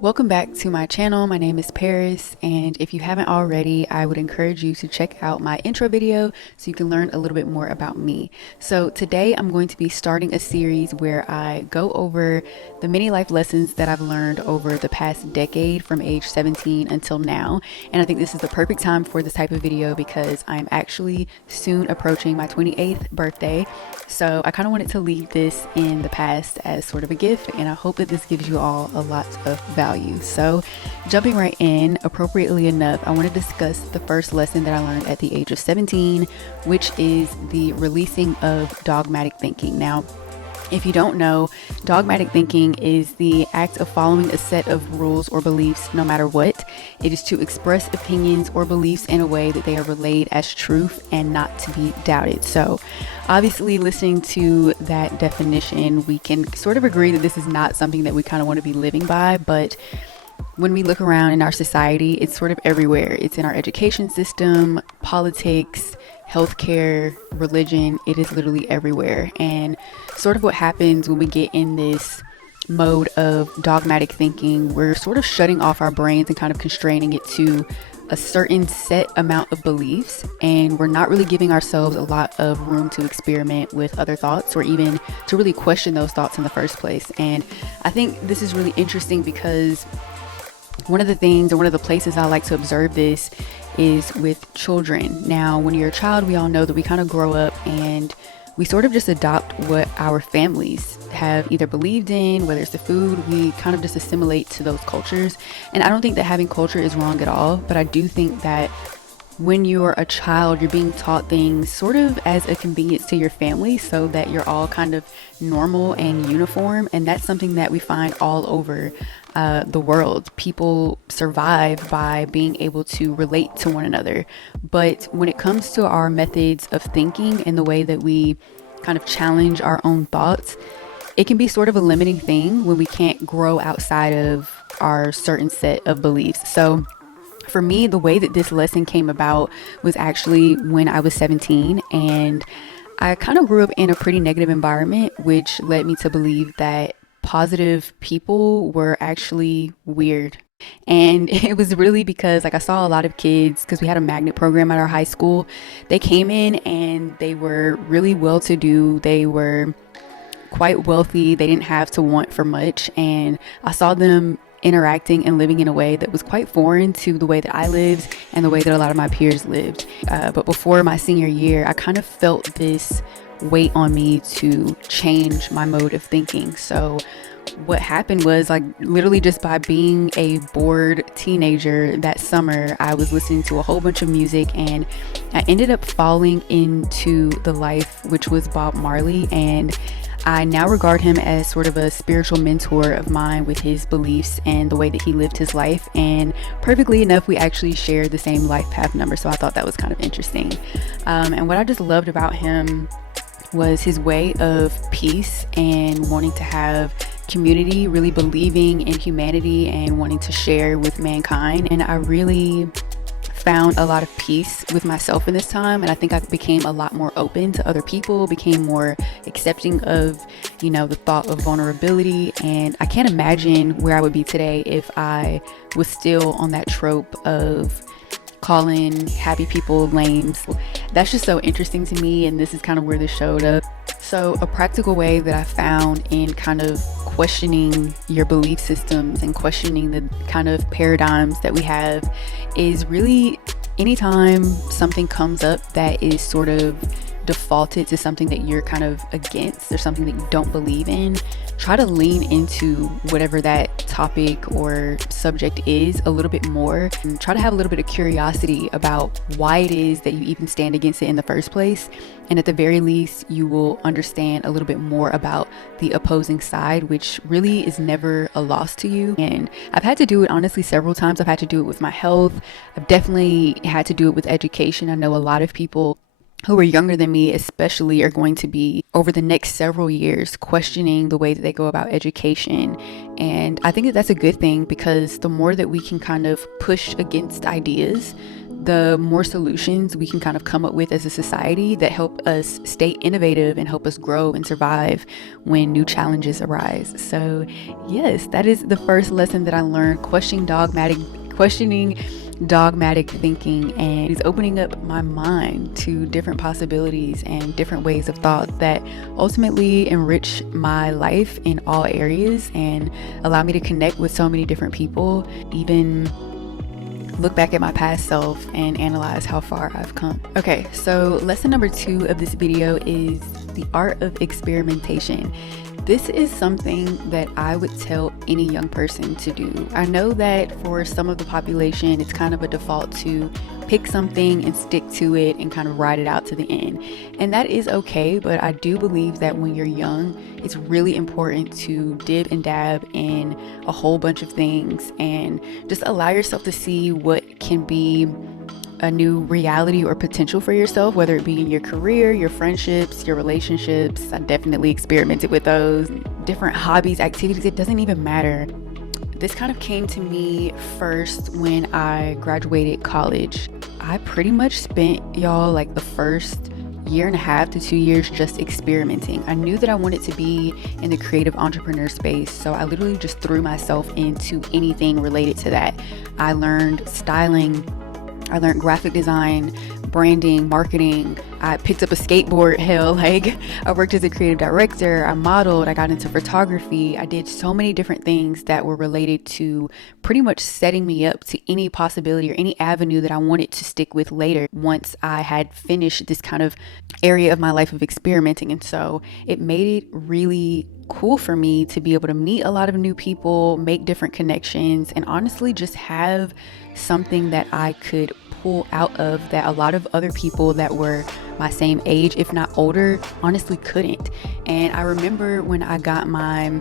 Welcome back to my channel. My name is Paris, and if you haven't already, I would encourage you to check out my intro video so you can learn a little bit more about me. So today I'm going to be starting a series where I go over the many life lessons that I've learned over the past decade from age 17 until now. And I think this is the perfect time for this type of video because I'm actually soon approaching my 28th birthday. So I kind of wanted to leave this in the past as sort of a gift, and I hope that this gives you all a lot of value. So jumping right in, appropriately enough, I want to discuss the first lesson that I learned at the age of 17, which is the releasing of dogmatic thinking. Now, if you don't know, dogmatic thinking is the act of following a set of rules or beliefs no matter what. It is to express opinions or beliefs in a way that they are relayed as truth and not to be doubted. So obviously, listening to that definition, we can sort of agree that this is not something that we kind of want to be living by, but when we look around in our society, it's sort of everywhere. It's in our education system, politics, healthcare, religion. It is literally everywhere. And sort of what happens when we get in this mode of dogmatic thinking, we're sort of shutting off our brains and kind of constraining it to a certain set amount of beliefs, and we're not really giving ourselves a lot of room to experiment with other thoughts or even to really question those thoughts in the first place. And I think this is really interesting because one of the things, or one of the places I like to observe this, is with children. Now, when you're a child, we all know that we kind of grow up and we sort of just adopt what our families have either believed in, whether it's the food, we kind of just assimilate to those cultures. And I don't think that having culture is wrong at all, but I do think that when you're a child, you're being taught things sort of as a convenience to your family so that you're all kind of normal and uniform. And that's something that we find all over the world. People survive by being able to relate to one another. But when it comes to our methods of thinking and the way that we kind of challenge our own thoughts, it can be sort of a limiting thing when we can't grow outside of our certain set of beliefs. So for me, the way that this lesson came about was actually when I was 17, and I kind of grew up in a pretty negative environment, which led me to believe that positive people were actually weird. And it was really because I saw a lot of kids, because we had a magnet program at our high school. They came in and they were really well-to-do. They were quite wealthy. They didn't have to want for much. And I saw them interacting and living in a way that was quite foreign to the way that I lived and the way that a lot of my peers lived. But before my senior year, I kind of felt this weight on me to change my mode of thinking. So what happened was, literally just by being a bored teenager that summer, I was listening to a whole bunch of music, and I ended up falling into the life which was Bob Marley. And I now regard him as sort of a spiritual mentor of mine with his beliefs and the way that he lived his life. And perfectly enough, we actually share the same life path number. So I thought that was kind of interesting. And what I just loved about him was his way of peace and wanting to have community, really believing in humanity and wanting to share with mankind. And I really found a lot of peace with myself in this time, and I think I became a lot more open to other people, became more accepting of the thought of vulnerability. And I can't imagine where I would be today if I was still on that trope of calling happy people lames. That's just so interesting to me, and this is kind of where this showed up. So a practical way that I found in kind of questioning your belief systems and questioning the kind of paradigms that we have is really anytime something comes up that is sort of defaulted to something that you're kind of against or something that you don't believe in, try to lean into whatever that topic or subject is a little bit more, and try to have a little bit of curiosity about why it is that you even stand against it in the first place. And at the very least, you will understand a little bit more about the opposing side, which really is never a loss to you. And I've had to do it honestly several times. I've had to do it with my health. I've definitely had to do it with education. I know a lot of people who are younger than me especially are going to be, over the next several years, questioning the way that they go about education. And I think that that's a good thing, because the more that we can kind of push against ideas, the more solutions we can kind of come up with as a society that help us stay innovative and help us grow and survive when new challenges arise. So yes, that is the first lesson that I learned, questioning dogmatic thinking, and is opening up my mind to different possibilities and different ways of thought that ultimately enrich my life in all areas and allow me to connect with so many different people, even look back at my past self and analyze how far I've come. Okay, so lesson number 2 of this video is the art of experimentation. This is something that I would tell any young person to do. I know that for some of the population, it's kind of a default to pick something and stick to it and kind of ride it out to the end. And that is okay, but I do believe that when you're young, it's really important to dib and dab in a whole bunch of things and just allow yourself to see what can be a new reality or potential for yourself, whether it be in your career, your friendships, your relationships. I definitely experimented with those, different hobbies, activities, it doesn't even matter. This kind of came to me first when I graduated college. I pretty much spent, y'all, like the first year and a half to 2 years just experimenting. I knew that I wanted to be in the creative entrepreneur space, so I literally just threw myself into anything related to that. I learned styling, I learned graphic design, branding, marketing. I picked up a skateboard, I worked as a creative director, I modeled, I got into photography. I did so many different things that were related to pretty much setting me up to any possibility or any avenue that I wanted to stick with later once I had finished this kind of area of my life of experimenting. And so it made it really cool for me to be able to meet a lot of new people, make different connections, and honestly just have something that I could pull out of that a lot of other people that were my same age, if not older, honestly couldn't. And I remember when I got my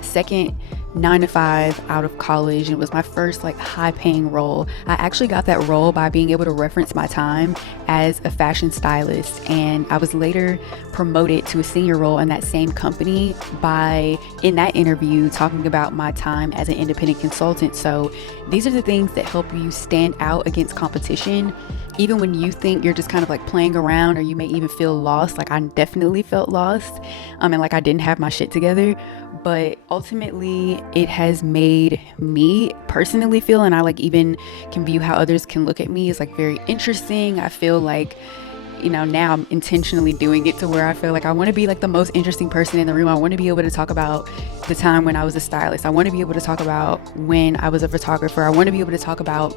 second 9-to-5 out of college, and it was my first high paying role. I actually got that role by being able to reference my time as a fashion stylist, and I was later promoted to a senior role in that same company by, in that interview, talking about my time as an independent consultant. So these are the things that help you stand out against competition, even when you think you're just kind of playing around, or you may even feel lost. I definitely felt lost, and I didn't have my shit together. But ultimately, it has made me personally feel, and I even can view how others can look at me, is very interesting. I feel now I'm intentionally doing it to where I feel I want to be the most interesting person in the room. I want to be able to talk about the time when I was a stylist. I want to be able to talk about when I was a photographer. I want to be able to talk about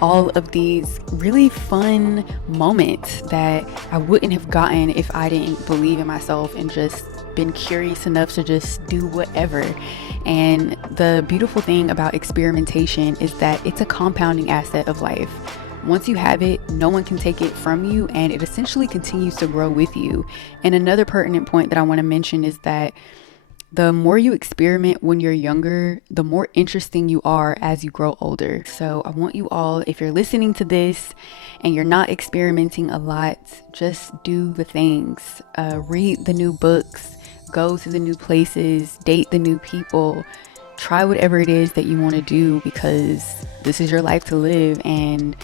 all of these really fun moments that I wouldn't have gotten if I didn't believe in myself and just been curious enough to just do whatever. And the beautiful thing about experimentation is that it's a compounding asset of life. Once you have it, no one can take it from you, and it essentially continues to grow with you. And another pertinent point that I want to mention is that the more you experiment when you're younger, the more interesting you are as you grow older. So I want you all, if you're listening to this and you're not experimenting a lot, just do the things. Read the new books, go to the new places, date the new people, try whatever it is that you want to do, because this is your life to live. And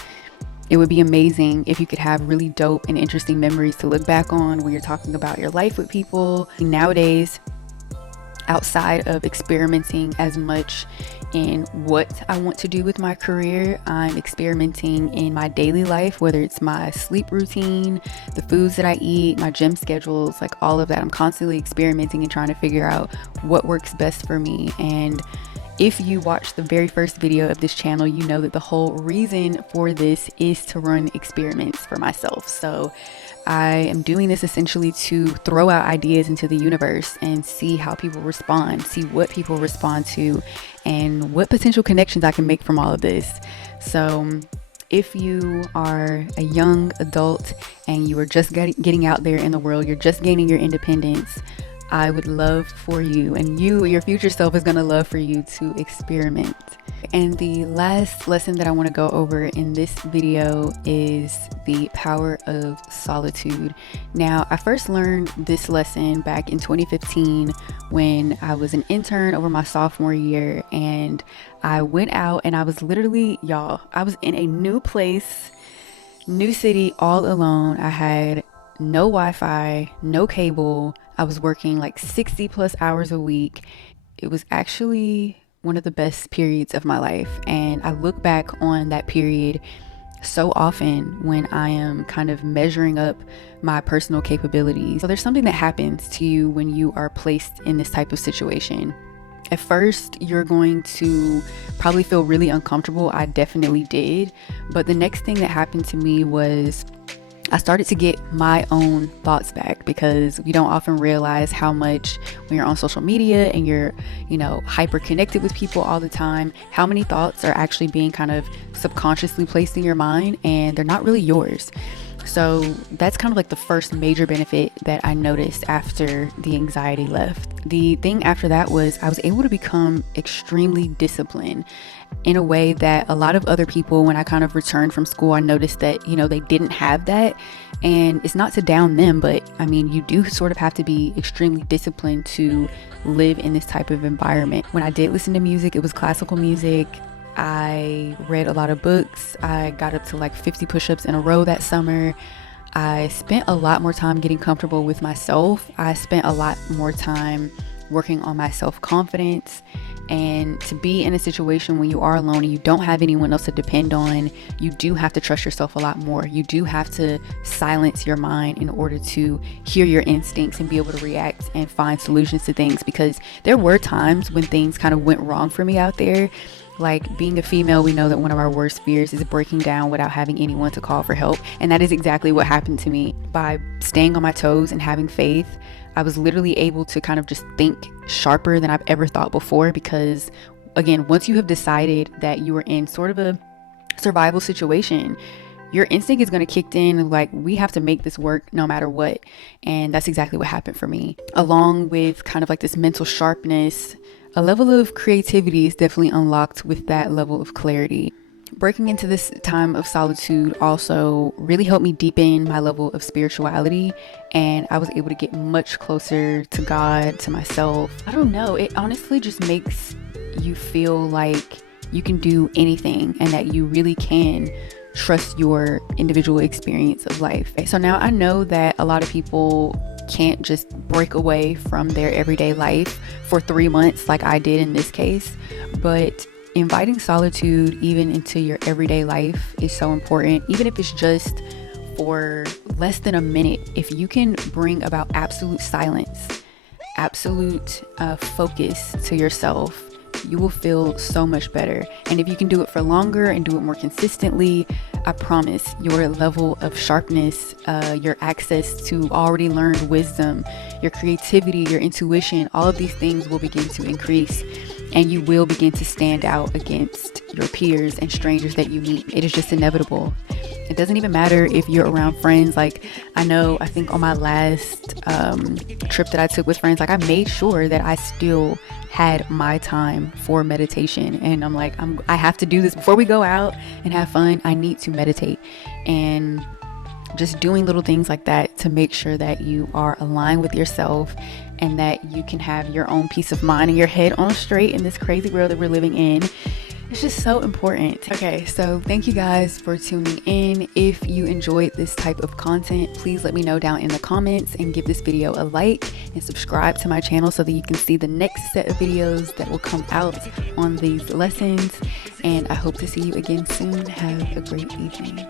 it would be amazing if you could have really dope and interesting memories to look back on when you're talking about your life with people. Nowadays, outside of experimenting as much in what I want to do with my career, I'm experimenting in my daily life, whether it's my sleep routine, the foods that I eat, my gym schedules, all of that. I'm constantly experimenting and trying to figure out what works best for me. And if you watched the very first video of this channel, you know that the whole reason for this is to run experiments for myself. So I am doing this essentially to throw out ideas into the universe and see how people respond, see what people respond to, and what potential connections I can make from all of this. So if you are a young adult and you are just getting out there in the world, you're just gaining your independence, I would love for you, and your future self is going to love for you to experiment. And the last lesson that I want to go over in this video is the power of solitude. Now, I first learned this lesson back in 2015 when I was an intern over my sophomore year, and I went out and I was literally, y'all, I was in a new place, new city, all alone. I had no Wi-Fi, no cable. I was working like 60 plus hours a week. It was actually one of the best periods of my life. And I look back on that period so often when I am kind of measuring up my personal capabilities. So there's something that happens to you when you are placed in this type of situation. At first, you're going to probably feel really uncomfortable. I definitely did. But the next thing that happened to me was I started to get my own thoughts back, because we don't often realize how much when you're on social media and you're, hyper connected with people all the time, how many thoughts are actually being kind of subconsciously placed in your mind and they're not really yours. So that's kind of like the first major benefit that I noticed after the anxiety left. The thing after that was I was able to become extremely disciplined in a way that a lot of other people, when I kind of returned from school, I noticed that, they didn't have that. And it's not to down them, but I mean, you do sort of have to be extremely disciplined to live in this type of environment. When I did listen to music, it was classical music. I read a lot of books. I got up to like 50 push-ups in a row that summer. I spent a lot more time getting comfortable with myself. I spent a lot more time working on my self-confidence. And to be in a situation when you are alone and you don't have anyone else to depend on, you do have to trust yourself a lot more. You do have to silence your mind in order to hear your instincts and be able to react and find solutions to things, because there were times when things kind of went wrong for me out there. Like, being a female, we know that one of our worst fears is breaking down without having anyone to call for help. And that is exactly what happened to me. By staying on my toes and having faith, I was literally able to kind of just think sharper than I've ever thought before, because again, once you have decided that you are in sort of a survival situation, your instinct is going to kick in, like, we have to make this work no matter what. And that's exactly what happened for me. Along with kind of like this mental sharpness, a level of creativity is definitely unlocked with that level of clarity. Breaking into this time of solitude also really helped me deepen my level of spirituality, and I was able to get much closer to God, to myself. I don't know, it honestly just makes you feel like you can do anything and that you really can trust your individual experience of life. So now I know that a lot of people can't just break away from their everyday life for 3 months like I did in this case, but inviting solitude even into your everyday life is so important. Even if it's just for less than a minute, if you can bring about absolute silence, absolute focus to yourself, you will feel so much better. And if you can do it for longer and do it more consistently, I promise your level of sharpness, your access to already learned wisdom, your creativity, your intuition, all of these things will begin to increase, and you will begin to stand out against your peers and strangers that you meet. It is just inevitable. It doesn't even matter if you're around friends. Like, I think on my last trip that I took with friends, like, I made sure that I still had my time for meditation. And I'm like, I have to do this before we go out and have fun. I need to meditate. And just doing little things like that to make sure that you are aligned with yourself and that you can have your own peace of mind and your head on straight in this crazy world that we're living in. It's just so important. Okay, so thank you guys for tuning in. If you enjoyed this type of content, please let me know down in the comments and give this video a like and subscribe to my channel so that you can see the next set of videos that will come out on these lessons. And I hope to see you again soon. Have a great evening.